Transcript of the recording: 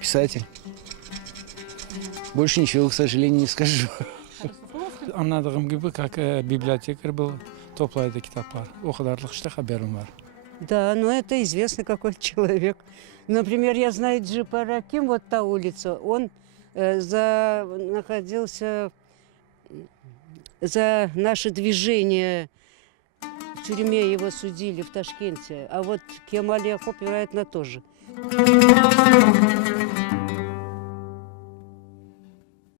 Писатель. Больше ничего, к сожалению, не скажу. Anladığım gibi библиотекарь был, toplaydı kitaplar. O kadarlık işte haberim var. Да, но это известный какой человек. Например, я знаю Джипа Раким, вот та улица, он находился за наше движение, в тюрьме его судили в Ташкенте, а вот Кемаль Яхоп, вероятно, тоже.